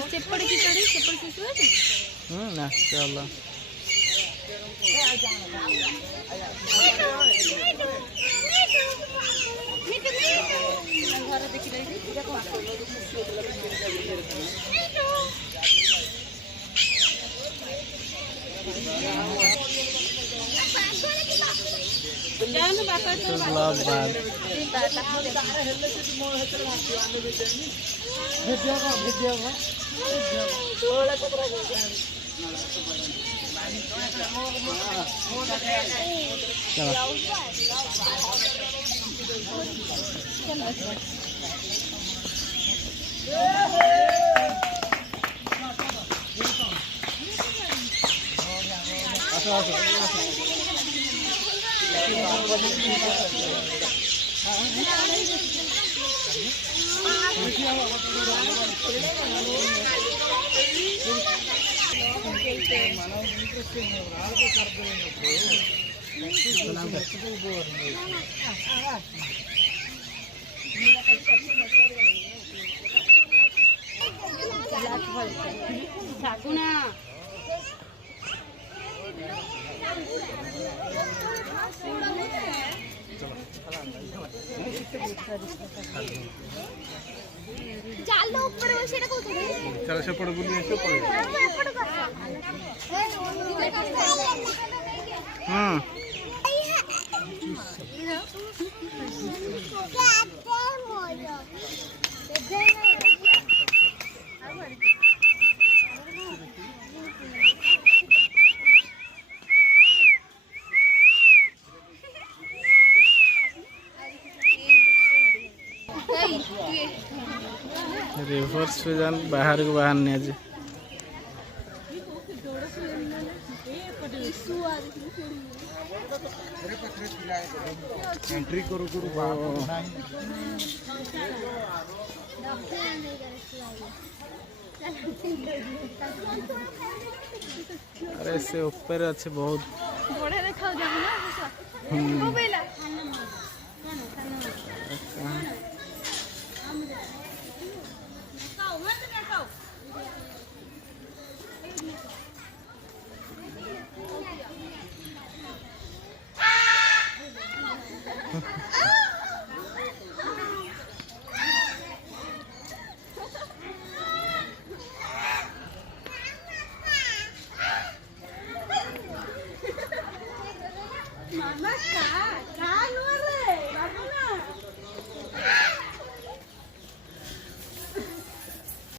सेपड़ की चढ़ी सेपड़ की ना चलो घर देखी चलो ऊपर से चलो सेपड़ बुली रिवर्स पे जान बाहर को बाहर नहीं आज एंट्री करो अरे से ऊपर अच्छे बहुत बड़े देखा जाओ ना